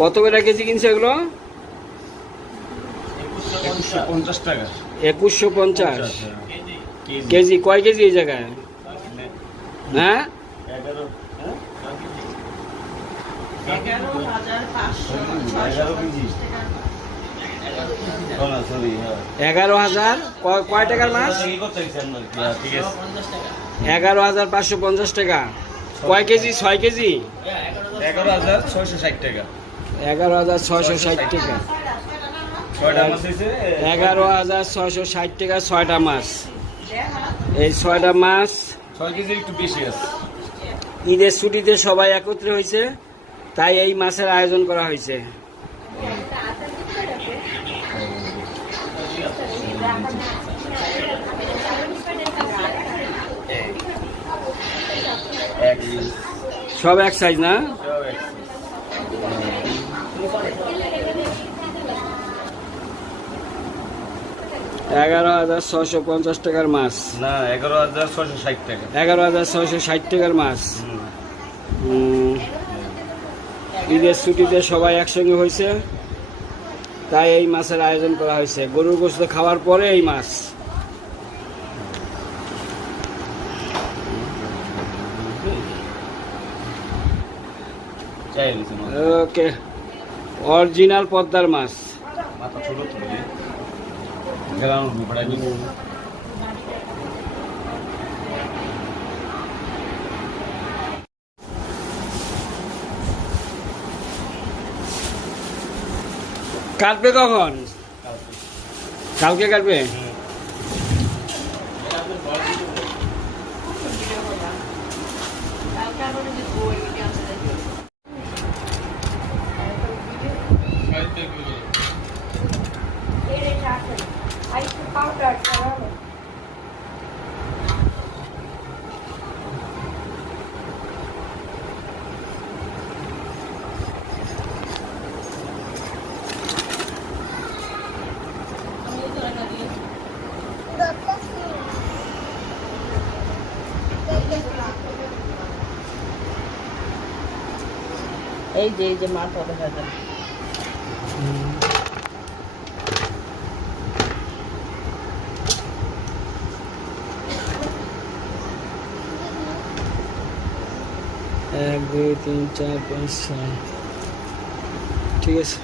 কত করে কেজি কিনছে এগুলো? 2150 টাকা। 2150 কেজি। কয় কেজি এই জায়গায়? হ্যাঁ, 11,000। কয় টাকার মাছ? 11,550 টাকা। কয় কেজি? 6 কেজি। 11,660 টাকা। 11,660 টাকা। 11,660 টাকা 6টা মাছ। এই 6টা মাছ 6 কেজি একটু বেশি আছে। ঈদের ছুটিতে সবাই একত্রে হয়েছে, তাই এই মাছের আয়োজন করা হয়েছে। সব এক সাইজ না? 11,650 টাকার মাছ না, 11,660 টাকা। 11,660 টাকার মাছ। ঈদের ছুটিতে সবাই একসঙ্গে হয়েছে, তাই এই মাছের আয়োজন করা হয়েছে। গরুর গোশত খাওয়ার পরে এই মাছ। ওকে, অরিজিনাল পদ্মার মাছ। মাথা ছোট তো বলি গেলাম বড়াই দিই। কাটবে কখন? কালকে কাটবে। এই যে মাথা দেখা যায়। এক, দুই, তিন, চার, পাঁচ, ছয়। ঠিক আছে।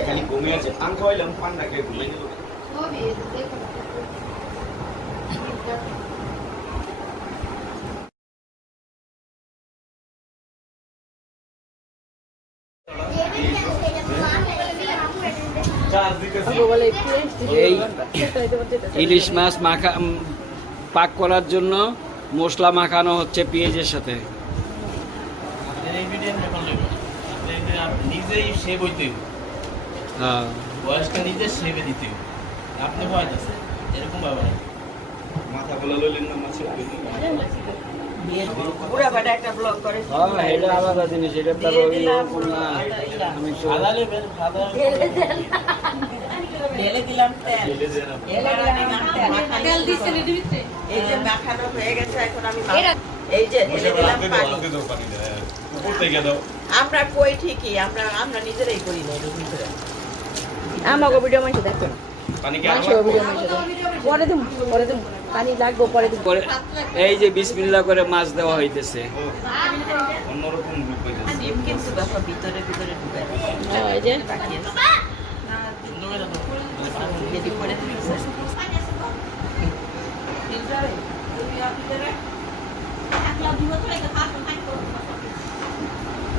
এখানে ঘুমিয়ে আছে। পান খাওয়াইলাম, পান না খেয়ে ঘুমিয়ে গেল। এই ইলিশ মাছ পাক করার জন্য মশলা মাখানো হচ্ছে পেঁয়াজের সাথে। নিজেই সেভ হইতে বয়সটা নিজে সেভে দিতে আপনি বয়স আছে এরকম ব্যাপার। মাথা বলা লইলেন না মাছের পুরা বাটা একটা ব্লগ করে। হ্যাঁ, এটা আলাদা জিনিস। এটা তার ওই রকম না। আমি তো সাদা লেবেল সাদা ঢেলে দিলাম তেল। তেল দিছেন এর ভিতরে। এই যে মাখানো হয়ে গেছে, এখন আমি এই যে ঢেলে দিলাম পানি। উপর থেকে দাও। আমরা কই ঠিকই, আমরা নিজেরাই করি না এর ভিতরে। আমাকে ভিডিও মাইছে দেখো না। পানি কি মাইছে ভিডিও মাইছে পরে দিম পানি লাগবে পরে দিম। এই যে বিসমিল্লাহ করে মাছ দেওয়া হইতেছে। অন্যরকম রূপ হইতেছে। ডিম কিন্তু দেখো ভিতরে ভিতরে ঢুকে হ্যাঁ, এই যে যদি করে দিছে।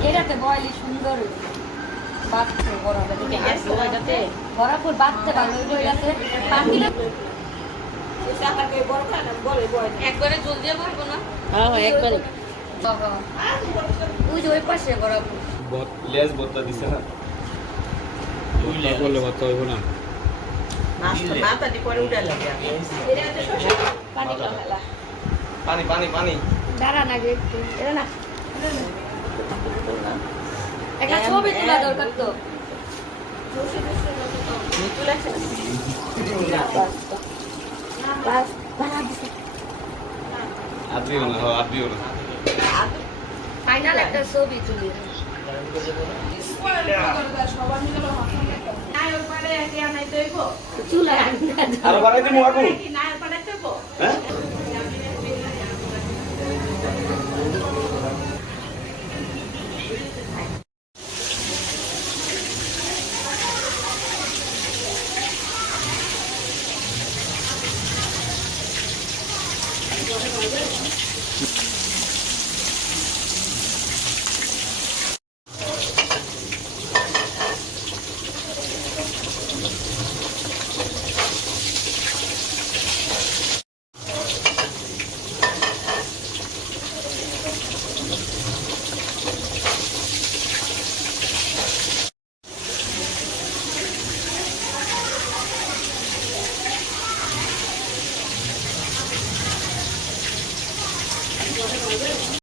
এটাতে বয়লি সুন্দর বাচ্চা বড় হবে দেখে আসছে ওইটাতে বরাবর বাচ্চা ভালো হয়ে গেছে পানি একবারে জল দিয়ে ভরবো না। হ্যাঁ একবারে ওই যে ওই পাশে বরাবর লেজ বত্তা দিছে না। বললে ভাত হইব না। মাথা দি পরে উঠে লাগে। পানি খাওয়া পানি পানি পানি দাঁড়া না গে একটু এটা না একটা ছবি তোলা দরকার তো। মিতু লাগছে বাস আদিও না আদিও না ফাইনাল একটা ছবি তুলি চুলা আর বাড়াইতে মুয়াকু হ্যাঁ